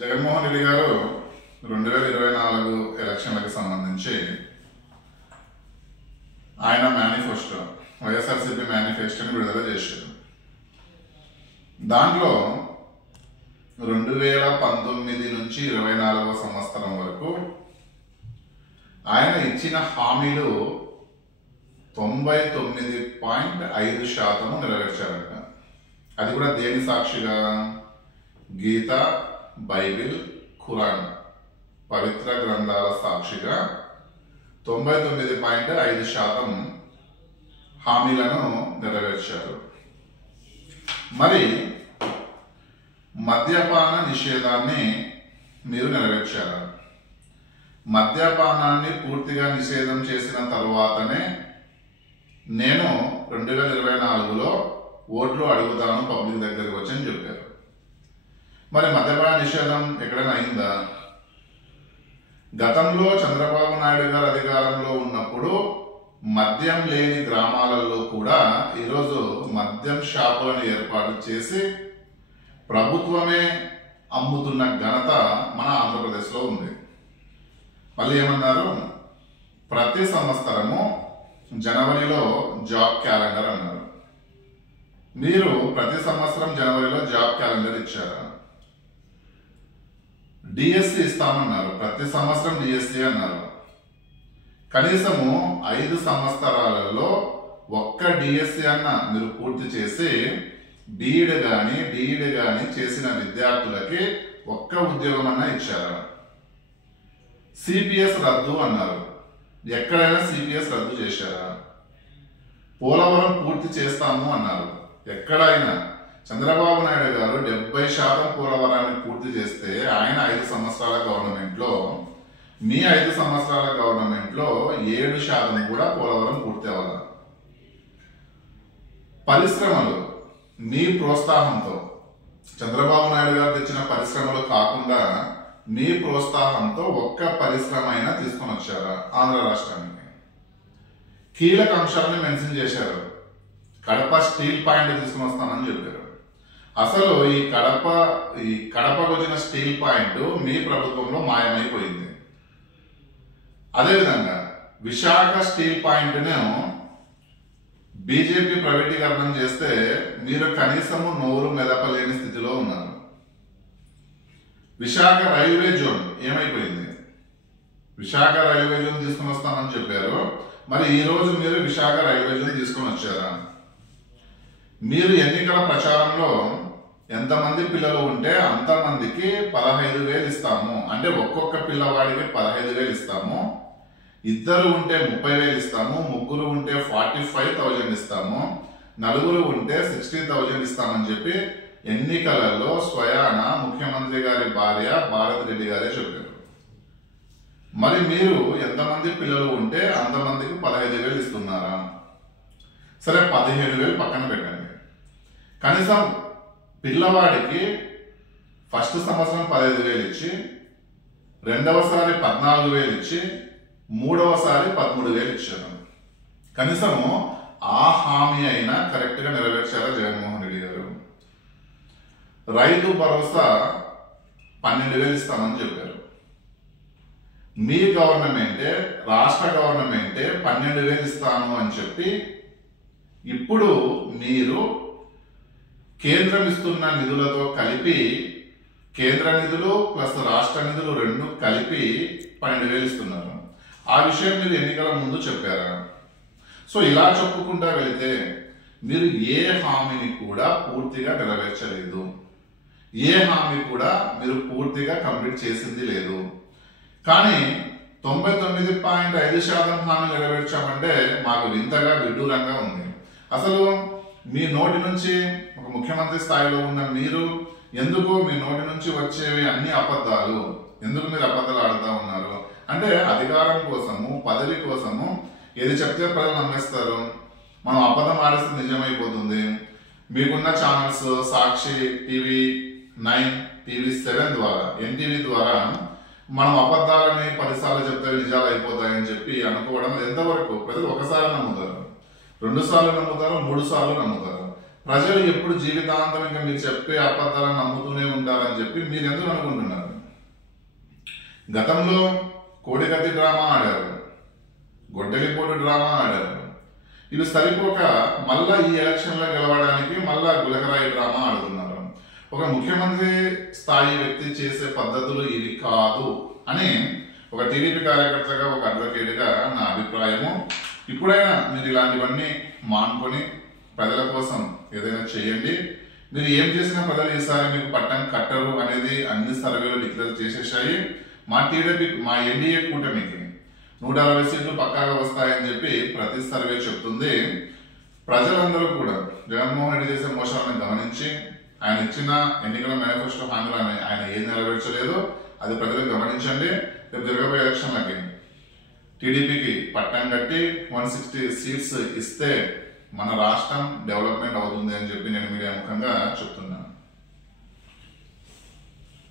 జగన్మోహన్ రెడ్డి గారు 2024 ఎలక్షన్లకు సంబంధించి ఆయన మేనిఫెస్టో వైఎస్ఆర్సీపీ మేనిఫెస్టోని విడుదల చేశారు. దాంట్లో 2019 నుంచి 24వ సంవత్సరం వరకు ఆయన ఇచ్చిన హామీలు 99.5% నెరవేర్చారట. అది కూడా దేని సాక్షిగా? గీత, బైబిల్, ఖురాన్ పవిత్ర గ్రంథాల సాక్షిగా 99.5% హామీలను నెరవేర్చారు. మరి మద్యపాన నిషేధాన్ని మీరు నెరవేర్చారు. మద్యపానాన్ని పూర్తిగా నిషేధం చేసిన తరువాతనే నేను 2024లో ఓట్లు అడుగుతాను పబ్లిక్ దగ్గరికి వచ్చని చెప్పారు. మరి మద్యపాన నిషేధం ఎక్కడైనా అయిందా? గతంలో చంద్రబాబు నాయుడు గారు అధికారంలో ఉన్నప్పుడు మద్యం లేని గ్రామాలలో కూడా ఈరోజు మద్యం షాపులను ఏర్పాటు చేసి ప్రభుత్వమే అమ్ముతున్న ఘనత మన ఆంధ్రప్రదేశ్లో ఉంది. మళ్ళీ ఏమన్నారు? ప్రతి సంవత్సరము జనవరిలో జాబ్ క్యాలెండర్ అన్నారు. మీరు ప్రతి సంవత్సరం జనవరిలో జాబ్ క్యాలెండర్ ఇచ్చారా? డిఎస్సి ఇస్తామన్నారు. ప్రతి సంవత్సరం డిఎస్సి అన్నారు. కనీసము 5 సంవత్సరాలలో ఒక్క డిఎస్సి అన్న మీరు పూర్తి చేసి బీఈడ్ గాని చేసిన విద్యార్థులకి ఒక్క ఉద్యోగం అన్నా ఇచ్చారా? సిపిఎస్ రద్దు అన్నారు. ఎక్కడైనా సిపిఎస్ రద్దు చేశారా? పోలవరం పూర్తి చేస్తాము అన్నారు. ఎక్కడైనా? చంద్రబాబు నాయుడు గారు 70% పోలవరాన్ని పూర్తి చేస్తే ఆయన 5 సంవత్సరాల గవర్నమెంట్లో, మీ 5 సంవత్సరాల గవర్నమెంట్లో 7% కూడా పోలవరం పూర్తి అవ్వాలి. పరిశ్రమలు మీ ప్రోత్సాహంతో, చంద్రబాబు నాయుడు గారు తెచ్చిన పరిశ్రమలు కాకుండా మీ ప్రోత్సాహంతో ఒక్క పరిశ్రమ అయినా తీసుకొని వచ్చారా ఆంధ్ర రాష్ట్రానికి? కీలక అంశాలను మెన్షన్ చేశారు. కడప స్టీల్ పాయింట్ తీసుకుని వస్తానని చెప్పారు. అసలు ఈ కడపకు వచ్చిన స్టీల్ పాయింట్ మీ ప్రభుత్వంలో మాయమైపోయింది. అదేవిధంగా విశాఖ స్టీల్ పాయింట్ను బీజేపీ ప్రైవేటీకరణం చేస్తే మీరు కనీసము నోరు మెదపలేని స్థితిలో ఉన్నారు. విశాఖ రైల్వే జోన్ ఏమైపోయింది? విశాఖ రైల్వే జోన్ తీసుకుని వస్తామని చెప్పారు. మరి ఈ రోజు మీరు విశాఖ రైల్వే జోన్ తీసుకుని వచ్చారా? మీరు ఎన్నికల ప్రచారంలో ఎంతమంది పిల్లలు ఉంటే అంతమందికి 15,000 ఇస్తాము, అంటే ఒక్కొక్క పిల్లవాడికి 15,000 ఇస్తాము, 2 ఉంటే 30,000 ఇస్తాము, 3 ఉంటే 45,000 ఇస్తాము, 4 ఉంటే 60,000 ఇస్తామని చెప్పి ఎన్నికలలో స్వయాన ముఖ్యమంత్రి గారి భార్య భారతి రెడ్డి గారే చెప్పారు. మరి మీరు ఎంతమంది పిల్లలు ఉంటే అంతమందికి 15,000 ఇస్తున్నారా? సరే, 17,000 పక్కన పెట్టండి. కనీసం పిల్లవాడికి ఫస్ట్ సంవత్సరం 15,000 ఇచ్చి, రెండవసారి 14,000 ఇచ్చి, మూడవసారి 13,000 ఇచ్చారు. కనీసము ఆ హామీ అయినా కరెక్ట్ గా నెరవేర్చారా జగన్మోహన్ రెడ్డి గారు? రైతు భరోసా 12,000 ఇస్తామని చెప్పారు. మీ గవర్నమెంటే, రాష్ట్ర గవర్నమెంటే 12,000 ఇస్తాను అని చెప్పి ఇప్పుడు మీరు కేంద్రం ఇస్తున్న నిధులతో కలిపి, కేంద్ర నిధులు ప్లస్ రాష్ట్ర నిధులు 2 కలిపి 12,000 ఇస్తున్నారు. ఆ విషయం మీరు ఎన్నికల ముందు చెప్పారా? సో ఇలా చెప్పుకుంటా వెళితే మీరు ఏ హామీని కూడా పూర్తిగా నెరవేర్చలేదు. ఏ హామీ కూడా మీరు పూర్తిగా కంప్లీట్ చేసింది లేదు. కానీ 99.5% హామీ నెరవేర్చామంటే మాకు వింతగా విడ్డూరంగా ఉంది. అసలు మీ నోటి నుంచి, ఒక ముఖ్యమంత్రి స్థాయిలో ఉన్న మీరు ఎందుకు మీ నోటి నుంచి వచ్చేవి అన్ని అబద్ధాలు? ఎందుకు మీరు అబద్ధాలు ఆడుతూ ఉన్నారు? అంటే అధికారం కోసము, పదవి కోసము ఏది చెప్తే ప్రజలు నమ్మేస్తారు. మనం అబద్ధం ఆడిస్తే నిజమైపోతుంది. మీకున్న ఛానల్స్ సాక్షి, TV9, TV7 ద్వారా, ఎన్టీవీ ద్వారా మనం అబద్ధాలని 10 సార్లు చెప్తే నిజాలు అయిపోతాయని చెప్పి అనుకోవడం ఎంతవరకు? ప్రజలు ఒకసారి నమ్ముతారు, 2 సార్లు నమ్ముతారు, 3 సార్లు నమ్ముతారు. ప్రజలు ఎప్పుడు జీవితాంతం ఇంకా మీరు చెప్పే అబద్ధాలను నమ్ముతూనే ఉంటారని చెప్పి మీరు ఎందుకు అనుకుంటున్నారు? గతంలో కోడికత్తి డ్రామా ఆడారు, గొడ్డలిపోటు డ్రామా ఆడారు. ఇవి సరిపోక మళ్ళా ఈ ఎలక్షన్లో గెలవడానికి మళ్ళా గులకరాయి డ్రామా ఆడుతున్నారు. ఒక ముఖ్యమంత్రి స్థాయి వ్యక్తి చేసే పద్ధతులు ఇవి కాదు అని ఒక టీడీపీ కార్యకర్తగా, ఒక అడ్వకేట్గా నా అభిప్రాయము. ఇప్పుడైనా మీరు ఇలాంటివన్నీ మానుకొని ప్రజల కోసం ఏదైనా చేయండి. మీరు ఏం చేసినా ప్రజలు ఈసారి మీకు పట్టం కట్టరు అనేది అన్ని సర్వేలు డిక్లేర్ చేసేసాయి. మా టీడీపీ, మా ఎన్డీఏ కూటమికి 160 సీట్లు పక్కాగా వస్తాయని చెప్పి ప్రతి సర్వే చెప్తుంది. ప్రజలందరూ కూడా జగన్మోహన్ రెడ్డి చేసే మోసాలను గమనించి ఆయన ఇచ్చిన ఎన్నికల మేనిఫెస్టో హామీలు ఆయన ఏం నెరవేర్చలేదో అది ప్రజలు గమనించండి. రేపు జరగబోయే ఎలక్షన్లకి టీడీపీకి పట్టం కట్టి 160 సీట్స్ ఇస్తే మన రాష్ట్రం డెవలప్మెంట్ అవుతుంది అని చెప్పి నేను మీడియా ముఖంగా చెప్తున్నాను.